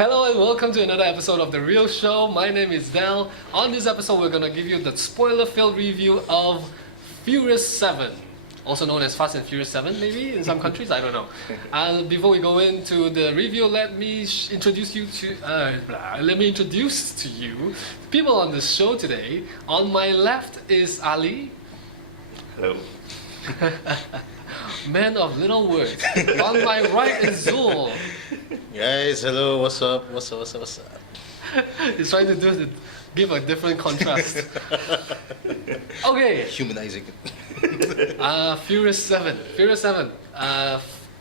Hello and welcome to another episode of The Real Show. My name is Del. On this episode, we're going to give you the spoiler-filled review of Furious 7. Also known as Fast and Furious 7, maybe, in some countries, I don't know. Before we go into the review, let me introduce to you people on the show today. On my left is Ali. Hello. Man of little words. On my right is Zul. Guys, hello, what's up? He's trying to give a different contrast. Okay. Humanizing it. Furious 7. Furious 7.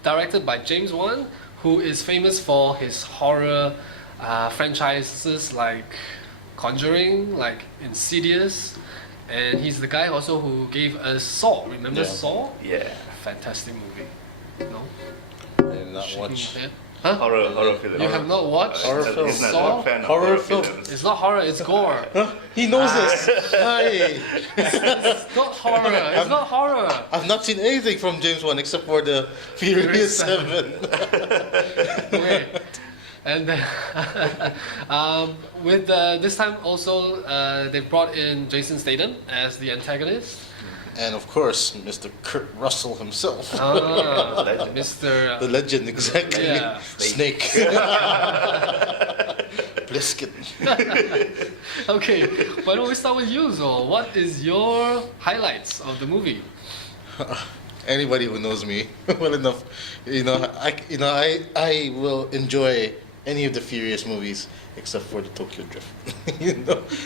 Directed by James Wan, who is famous for his horror franchises like Conjuring, like Insidious. And he's the guy also who gave us Saw. Remember Saw? Yeah. Fantastic movie. No? I have not watched. Huh? Horror film. You have not watched Horror film. He's not Saw? a fan of Horror horror film. films. It's not horror, it's gore. Huh? He knows this. Hi. It's not horror. It's not horror. I've not seen anything from James Wan except for the Furious 7. Okay. And then, with this time also, they brought in Jason Statham as the antagonist. And of course, Mr. Kurt Russell himself. Mr. The legend, exactly. Yeah. Snake. Blisket. Okay, why don't we start with you, Zol? What is your highlights of the movie? Anybody who knows me well enough, I will enjoy any of the Furious movies except for the Tokyo Drift.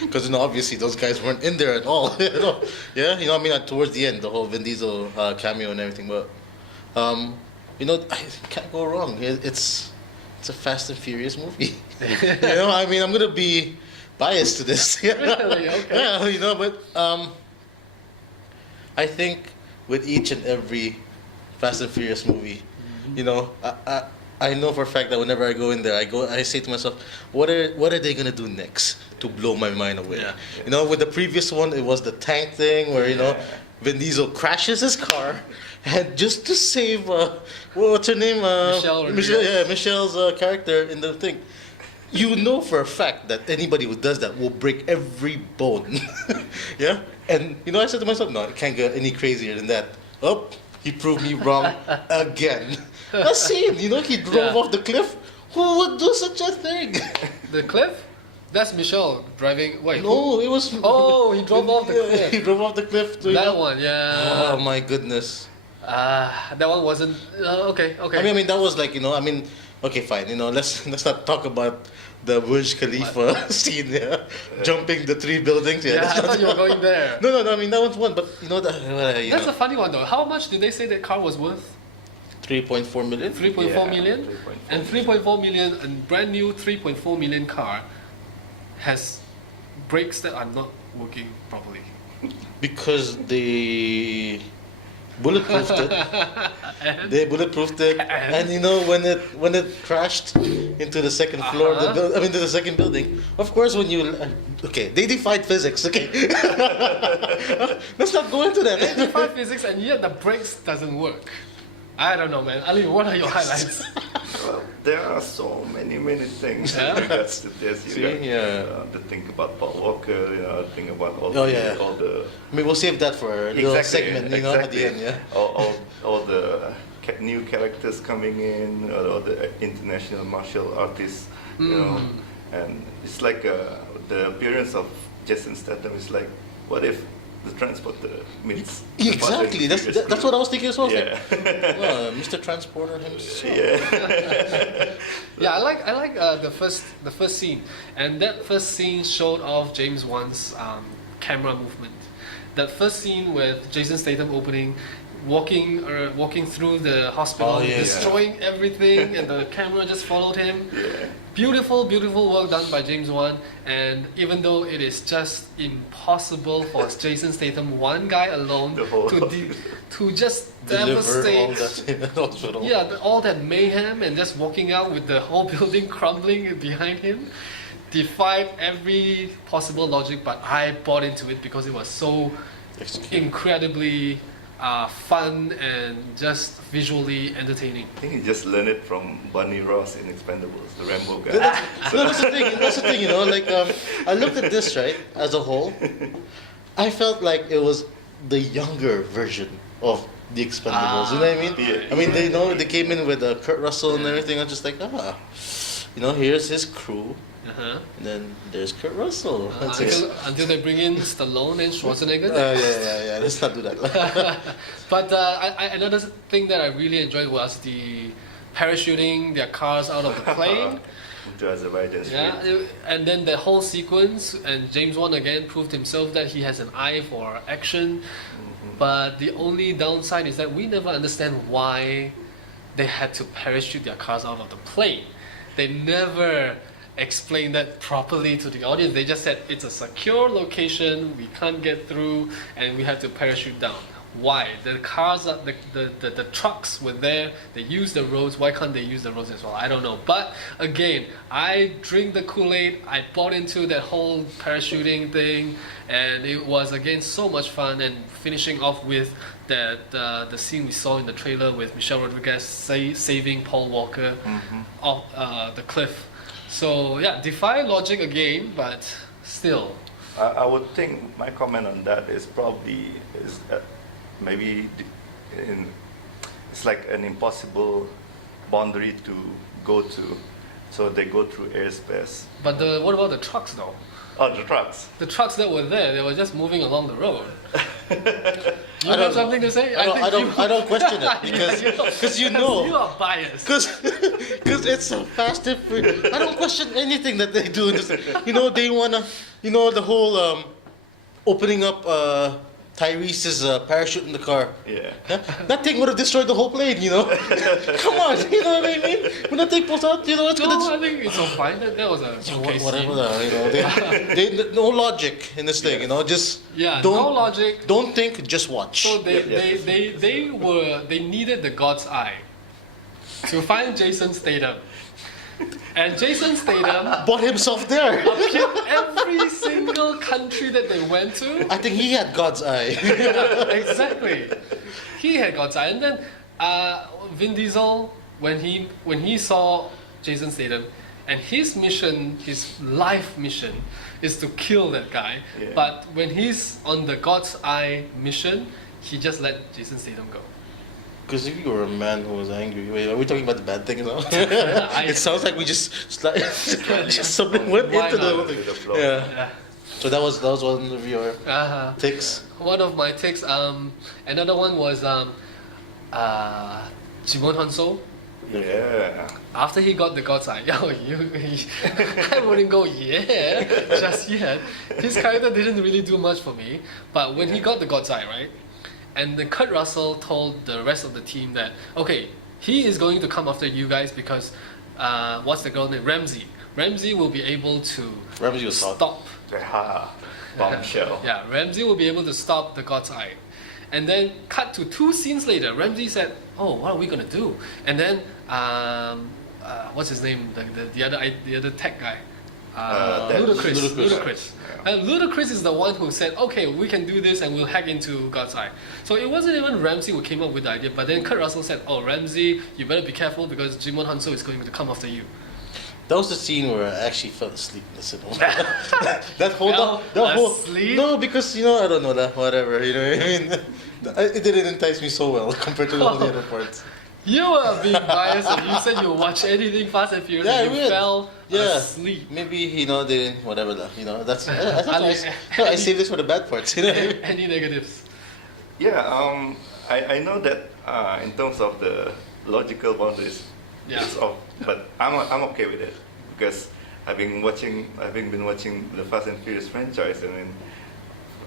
Because obviously those guys weren't in there at all. Yeah, towards the end, the whole Vin Diesel cameo and everything, but I can't go wrong. It's a Fast and Furious movie. I'm gonna be biased to this. Really? Okay. Yeah, but I think with each and every Fast and Furious movie, I know for a fact that whenever I go in there, I say to myself, what are they gonna do next to blow my mind away? Yeah. With the previous one, it was the tank thing where Vin Diesel crashes his car, and just to save what's her name? Michelle's character in the thing. You know for a fact that anybody who does that will break every bone. Yeah? And I said to myself, no, it can't get any crazier than that. Oh, he proved me wrong again. That scene, he drove off the cliff. Who would do such a thing? The cliff? That's Michelle driving. Wait. No, it was. Oh, he drove off the cliff. He drove off the cliff. That one, yeah. Oh my goodness. That one wasn't. Okay. I mean, that was like okay, fine. Let's not talk about the Burj Khalifa scene, jumping the 3 buildings. Yeah, I thought you were going there. No. I mean that was one, but That's a funny one though. How much did they say that car was worth? 3.4 million. 3.4 million? 3.4. And 3.4 million, a brand new 3.4 million car has brakes that are not working properly. Because they bulletproofed it. They bulletproofed it, and when it crashed into the second floor, into the second building. Of course, when they defied physics. Okay, let's not go into that. They defy physics, and yet the brakes doesn't work. I don't know, man. Ali, what are your highlights? Well, there are so many things in regards to this. To think about Paul Walker, think about all the. I mean, we'll save that for a little segment, at the end, yeah. All the new characters coming in, all the international martial artists, and it's like the appearance of Jason Statham is like, what if the transporter meets exactly. That's what I was thinking as well. Yeah. Mr. Transporter himself. Yeah, I like the first scene, and that first scene showed off James Wan's camera movement. That first scene with Jason Statham walking through the hospital, destroying everything, and the camera just followed him. Yeah. Beautiful work done by James Wan. And even though it is just impossible for Jason Statham, one guy alone, to just devastate all that in the hospital. Yeah, all that mayhem and just walking out with the whole building crumbling behind him, defied every possible logic. But I bought into it because it was so incredibly fun and just visually entertaining. I think he just learned it from Bunny Ross in Expendables, the Rambo guy. That's the thing. That's the thing. You know, like I looked at this right as a whole. I felt like it was the younger version of the Expendables. You know what I mean? Yeah. I mean, they came in with Kurt Russell and everything. I'm just like, here's his crew. Uh-huh. And then there's Kurt Russell. Until they bring in Stallone and Schwarzenegger. Yeah. Let's not do that. But another thing that I really enjoyed was the parachuting their cars out of the plane. And then the whole sequence, and James Wan again proved himself that he has an eye for action. Mm-hmm. But the only downside is that we never understand why they had to parachute their cars out of the plane. They never explained that properly to the audience. They just said it's a secure location, we can't get through, and we have to parachute down. Why? The cars, the trucks were there, they used the roads, why can't they use the roads as well? I don't know. But again, I drink the Kool-Aid, I bought into that whole parachuting thing, and it was again so much fun, and finishing off with the scene we saw in the trailer with Michelle Rodriguez saving Paul Walker off the cliff. So yeah, defy logic again, but still. I would think my comment on that is probably maybe it's like an impossible boundary to go to, so they go through airspace. But what about the trucks though? Oh, the trucks. The trucks that were there, they were just moving along the road. You have something to say? I don't question it because you know. You are biased. Because it's so fast and free. I don't question anything that they do. They wanna, the whole opening up Tyrese's parachute in the car. Yeah. That thing would have destroyed the whole plane, Come on, you know what I mean? When that thing pulls out, it's gonna. I think it's all fine. That was a showcase whatever, they no logic in this thing, Just no logic. Don't think, just watch. So they needed the God's eye to find Jason Statham. And Jason Statham bought himself there. appeared every single country that they went to. I think he had God's eye. Exactly. He had God's eye. And then Vin Diesel, when he saw Jason Statham, and his mission, his life mission, is to kill that guy. Yeah. But when he's on the God's eye mission, he just let Jason Statham go. Because if you were a man who was angry, wait, are we talking about the bad thing now? It sounds like we just something went into the flow. Yeah. So that was one of your takes. One of my takes. Another one was Jimon Hanso. Yeah. After he got the God's eye, I wouldn't go just yet. His character didn't really do much for me, but when he got the God's eye, right? And then Kurt Russell told the rest of the team that, okay, he is going to come after you guys because, what's the girl's name? Ramsey. Ramsey will be able to stop. Bombshell. Yeah, Ramsey will be able to stop the God's eye. And then cut to 2 scenes later, Ramsey said, oh, what are we going to do? And then, what's his name? The other tech guy. Ludacris. And Ludacris is the one who said, okay, we can do this and we'll hack into God's eye. So it wasn't even Ramsey who came up with the idea, but then Kurt Russell said, oh, Ramsey, you better be careful because Jimon Hanso is going to come after you. That was the scene where I actually fell asleep in the cinema. Asleep? No, because, I don't know that, whatever, you know what I mean? It didn't entice me so well compared to all the other parts. You were being biased and you said you watch anything Fast and Furious and you fell asleep. Maybe, they didn't, whatever, that's I saved this for the bad parts, Any negatives? Yeah, I know that in terms of the logical boundaries, it's off, but I'm okay with it because I've been watching the Fast and Furious franchise, and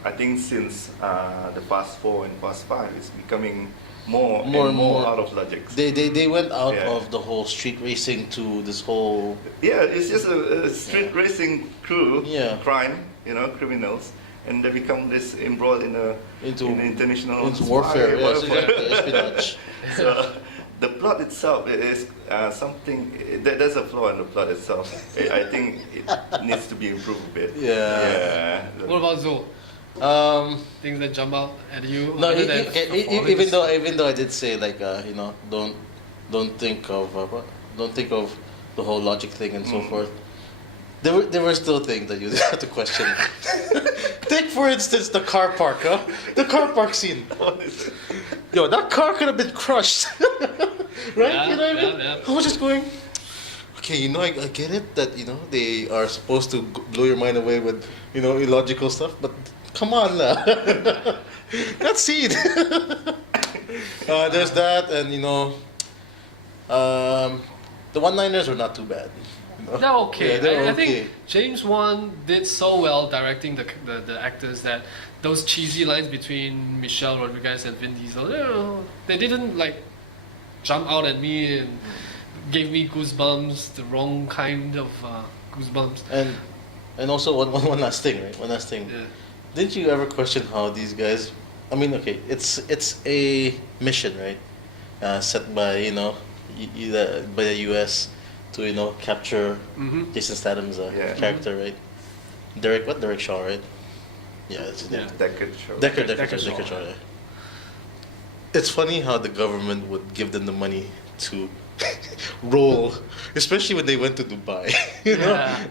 I think since the Fast 4 and Fast 5, it's becoming more and more out of logic. They went out of the whole street racing to this whole... Yeah, it's just a street racing crew, crime, criminals, and they become this embroiled into international warfare, espionage. So the plot itself is something, there's a flaw in the plot itself. I think it needs to be improved a bit. Yeah. What about Zoe? Things that jump out at you. No, other than even performance? though I did say like don't think of don't think of the whole logic thing and so forth. There were still things that you have to question. Take for instance the car park, huh? The car park scene. Yo, that car could have been crushed, right? Yeah, you know what I mean? yeah. I was just going. Okay, I get it that they are supposed to blow your mind away with illogical stuff, but come on now. That scene. There's that, and the one-liners were not too bad. They're okay. Yeah, they're I okay. think James Wan did so well directing the actors that those cheesy lines between Michelle Rodriguez and Vin Diesel, they didn't like jump out at me and gave me goosebumps, the wrong kind of goosebumps. And also one last thing, right? One last thing. Yeah. Didn't you ever question how these guys? I mean, okay, it's a mission, right? Set by by the U.S. to capture Mm-hmm. Jason Statham's Yeah. character, right? Derek Shaw, right? Yeah, that's his name. Yeah. Deckard Shaw. Shaw. Yeah. It's funny how the government would give them the money to roll, especially when they went to Dubai. Yeah.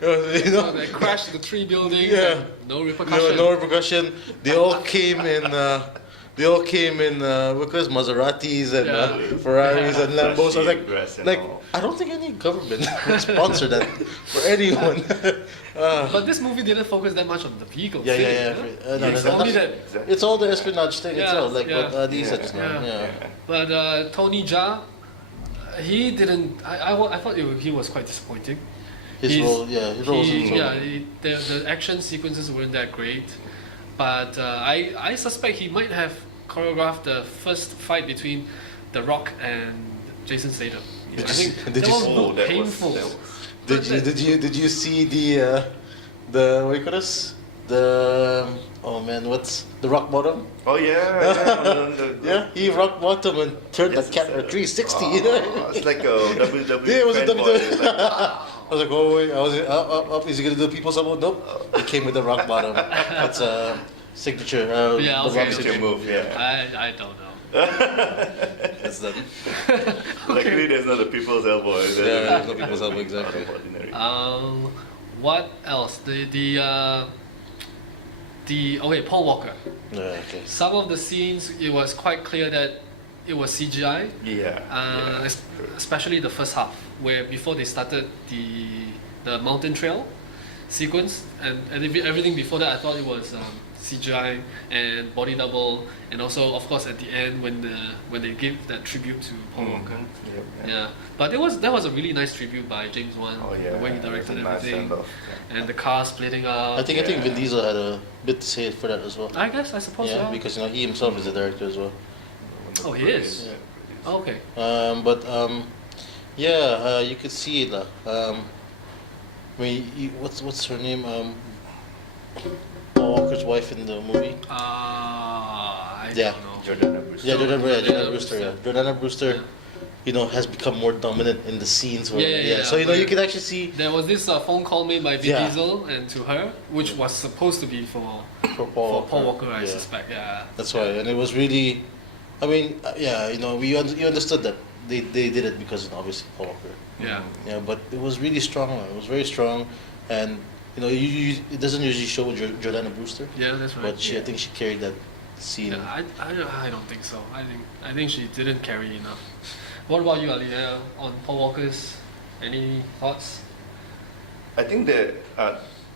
So they crashed the 3 buildings. Yeah. And no repercussion. No repercussion. They all came in. Because Maseratis and Yeah. Ferraris and Lambos. I was Grass and like, all. I don't think any government would sponsor that for anyone. But this movie didn't focus that much on the vehicles. Yeah, did yeah, it? yeah. No, It's that's- only that. Exactly. It's all the espionage thing Yeah, itself, like yeah. what these Yeah. just Yeah. now. Yeah. But Tony Jaa, he didn't. I thought he was quite disappointing. His role wasn't so. The action sequences weren't that great, but I suspect he might have choreographed the first fight between The Rock and Jason Statham. I think did that you was see- more that was- painful. that was- Did you see the what do you call this? Oh man, what's the rock bottom? Oh yeah. Yeah, he rock bottom and turned Yes, the camera 360. Oh, it's like a WWE. Yeah, it was a fanboy. WWE. It's like, I was like, oh wait, up. Is he gonna do people's elbow? Nope. He came with the rock bottom. That's a signature. Yeah, the okay. rock signature move. Yeah. I don't know. That's done. Luckily, there's not a people's elbow. there's no people's elbow, exactly. Out of ordinary. What else? Paul Walker. Yeah, okay. Some of the scenes, it was quite clear that it was CGI. Yeah. Especially the first half, where before they started the mountain trail sequence, and everything before that, I thought it was CGI and body double, and also of course at the end when they give that tribute to Paul Walker. Yeah, but that was a really nice tribute by James Wan. Oh yeah. The way he directed It's a nice everything, send-off. and the car splitting up. I think Vin Diesel had a bit to say for that as well. I suppose. Yeah, Yeah. because he himself is a director as well. Oh, he is? Yeah. Okay. You could see it. What's her name? Paul Walker's wife in the movie. I Yeah. don't know. Jordana Brewster. Yeah, Jordana Jordana Brewster. Yeah, Brewster. Jordana Brewster. Has become more dominant in the scenes. Where, Yeah. So you Where- can actually see There was this phone call made by Vin Yeah. Diesel and to her, which was supposed to be for for Paul Paul Walker, I Yeah. suspect. Yeah. That's why, and it was really. I mean, you understood that they did it because obviously Paul Walker. Yeah. Yeah, but it was really strong. It was very strong, and it doesn't usually show with Jordana Brewster, Yeah, that's right. but I think she carried that scene. Yeah, I don't think so. I think she didn't carry enough. What about you, Ali? On Paul Walker's, any thoughts? I think they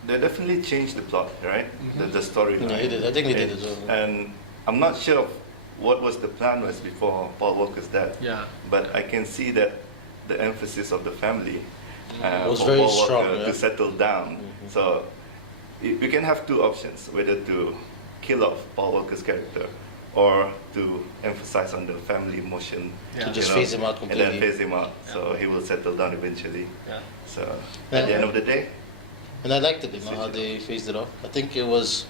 definitely changed the plot, right? Mhm. The storyline. Yeah, he did. I think they did as well. And I'm not sure of what was the plan was before Paul Walker's death. Yeah. But I can see that the emphasis of the family Was for very Paul strong, Walker yeah. to settle down. Mhm. So we can have two options: whether to kill off Paul Walker's character or to emphasize on the family emotion. Yeah. To just you know, phase him out and then completely. phase him out, so he will settle down eventually. Yeah. So Yeah. at the end of the day, And I liked it, how they phased it off. I think it was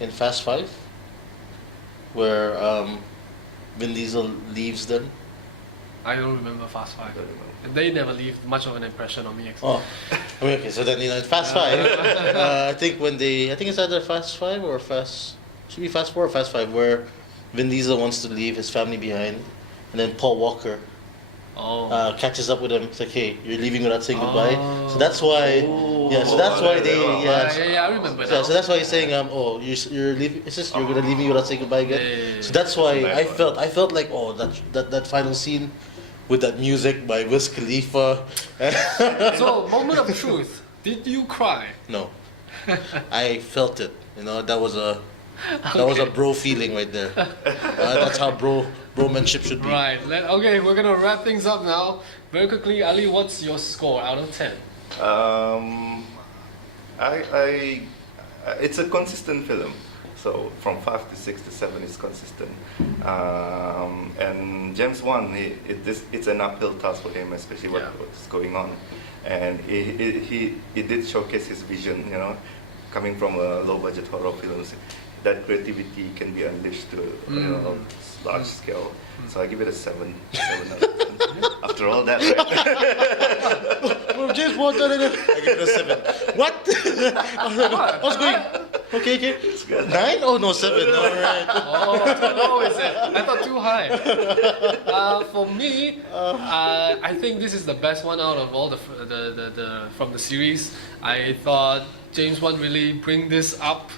in Fast 5 where Vin Diesel leaves them. I don't remember Fast Five. And they never leave much of an impression on me. Actually. Oh, okay. So then in Fast 5, I think it's either Fast 5 or Fast should be Fast 4 or Fast 5, where Vin Diesel wants to leave his family behind, and then Paul Walker catches up with him. It's like, hey, you're leaving without saying goodbye. So that's why, so that's why they, I remember that. So that's why he's saying, you're leaving. It's just you're gonna leave me without saying goodbye again. So that's why I felt like, that final scene with that music by Wiz Khalifa. So, moment of truth. Did you cry? No, I felt it. That was a bro feeling right there. That's how bromanship should be. Right. Okay, we're gonna wrap things up now. Very quickly, Ali, what's your score out of 10? It's a consistent film. So from 5 to 6 to 7 is consistent. And James Wan, it's an uphill task for him, especially what's going on. And he did showcase his vision, coming from low budget horror films. That creativity can be unleashed to large scale. So I give it a 7 out of 10. After all that, right? James Bond, I give it a 7. What? I was going. Okay. It's good. 9? Oh no, 7. All right. Oh, too low is it? I thought too high. For me, I think this is the best one out of all the from the series. I thought James Wan really bring this up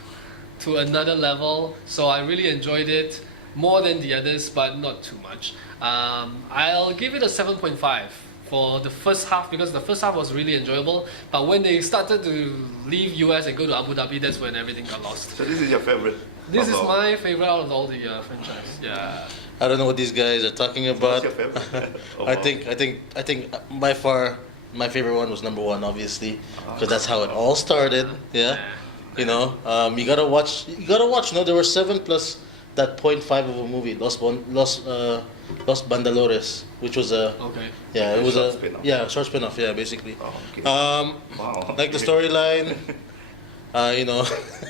to another level, so I really enjoyed it more than the others, but not too much. I'll give it a 7.5 for the first half, because the first half was really enjoyable, but when they started to leave US and go to Abu Dhabi, that's when everything got lost. So this is your favorite? This is my favorite out of all the franchise. Yeah. I don't know what these guys are talking about. What's your favorite? I think by far my favorite one was number 1, obviously, because that's how it all started. Yeah. You gotta watch. No, there were 7 plus that 0.5 of a movie, Los Bandalores, which was a it was a spin-off. Short spin-off, basically. Oh, okay. Wow. Like the storyline,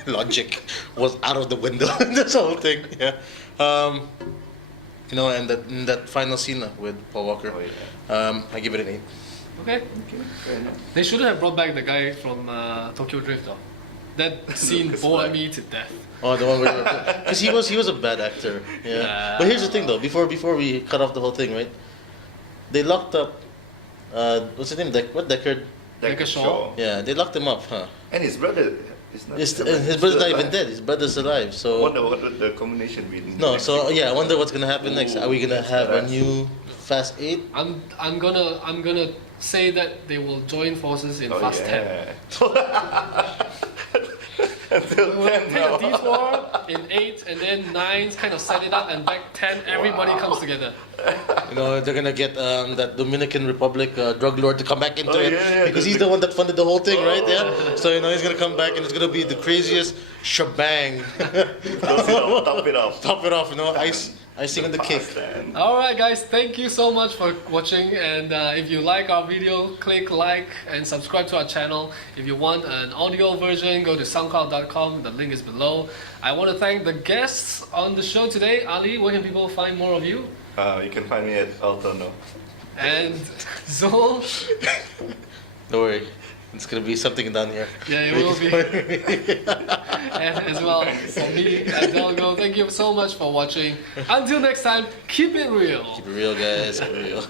logic was out of the window in this whole thing. Yeah. And that final scene with Paul Walker, I give it an 8. Okay. Fair enough. They shouldn't have brought back the guy from Tokyo Drift though. That scene bored me to death. Oh, the one where because he was a bad actor. Yeah. But here's the thing though. Before we cut off the whole thing, right? They locked up. What's his name? Deckard? Deckard Shaw. Yeah, they locked him up, huh? And his brother is not. His brother's not even dead. His brother's alive. So. Wonder what would the combination be? No, so I wonder what's gonna happen next. Are we gonna have a new Fast 8? I'm gonna say that they will join forces in Fast 10. We'll take a detour in 8 and then 9's kind of set it up, and back 10 everybody comes together. They're gonna get that Dominican Republic drug lord to come back into it because he's the one that funded the whole thing, right? Yeah. So he's gonna come back and it's gonna be the craziest shebang. Top it off. Top it off, icing on the cake. Alright guys, thank you so much for watching, and if you like our video, click like and subscribe to our channel. If you want an audio version, go to soundcloud.com, the link is below. I want to thank the guests on the show today. Ali, where can people find more of you? You can find me at Altono. And Zol? Don't worry, it's gonna be something down here. Yeah, it will be. And as well, for me, Delgo, thank you so much for watching. Until next time, keep it real. Keep it real, guys. Keep it real.